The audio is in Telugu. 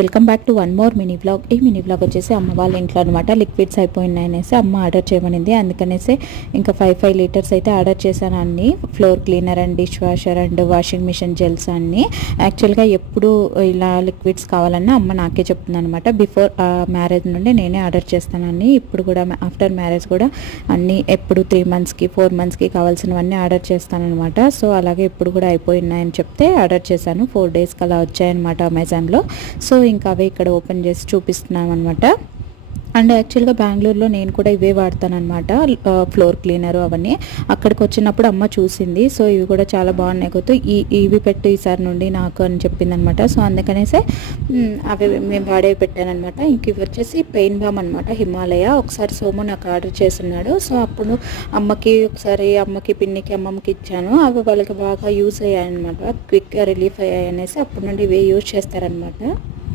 Welcome back to one more mini vlog. ఈ మినీ వ్లాగ్ వచ్చేసి అమ్మ వాళ్ళ ఇంట్లో అనమాట. లిక్విడ్స్ అయిపోయినాయి అనేసి అమ్మ ఆర్డర్ చేయమనింది. అందుకనేసి ఇంకా 5 లీటర్స్ అయితే ఆర్డర్ చేశాను. అన్ని floor cleaner and dish washer and washing machine gels అన్నీ. యాక్చువల్గా ఎప్పుడు ఇలా లిక్విడ్స్ కావాలన్నా అమ్మ నాకే చెప్తుంది అనమాట. బిఫోర్ మ్యారేజ్ నుండి నేనే ఆర్డర్ చేస్తానని. ఇప్పుడు కూడా ఆఫ్టర్ మ్యారేజ్ కూడా అన్నీ ఎప్పుడు 3 monthsకి 4 monthsకి కావాల్సినవన్నీ ఆర్డర్ చేస్తానమాట. సో అలాగే ఇప్పుడు కూడా అయిపోయినాయని చెప్తే ఆర్డర్ చేశాను. 4 daysకి అలా వచ్చాయన్నమాట అమెజాన్లో. సో ఇంకా అవే ఇక్కడ ఓపెన్ చేసి చూపిస్తున్నాం అనమాట. అండ్ యాక్చువల్గా బెంగళూరులో నేను కూడా ఇవే వాడతానమాట, ఫ్లోర్ క్లీనరు అవన్నీ. అక్కడికి వచ్చినప్పుడు అమ్మ చూసింది. సో ఇవి కూడా చాలా బాగున్నాయి కదా, ఇవి పెట్టు ఈసారి నుండి నాకు అని చెప్పింది అనమాట. సో అందుకనేసే అవి మేము వాడేవి పెట్టానమాట. ఇంక ఇవి వచ్చేసి పెయిన్ బామ్ అనమాట, హిమాలయ. ఒకసారి సోము నాకు ఆర్డర్ చేస్తున్నాడు. సో అప్పుడు ఒకసారి అమ్మకి పిన్నికి అమ్మమ్మకి ఇచ్చాను. అవి వాళ్ళకి బాగా యూజ్ అయ్యాయన్నమాట, క్విక్గా రిలీఫ్ అయ్యాయి అనేసి అప్పటి నుండి ఇవే యూజ్ చేస్తారనమాట.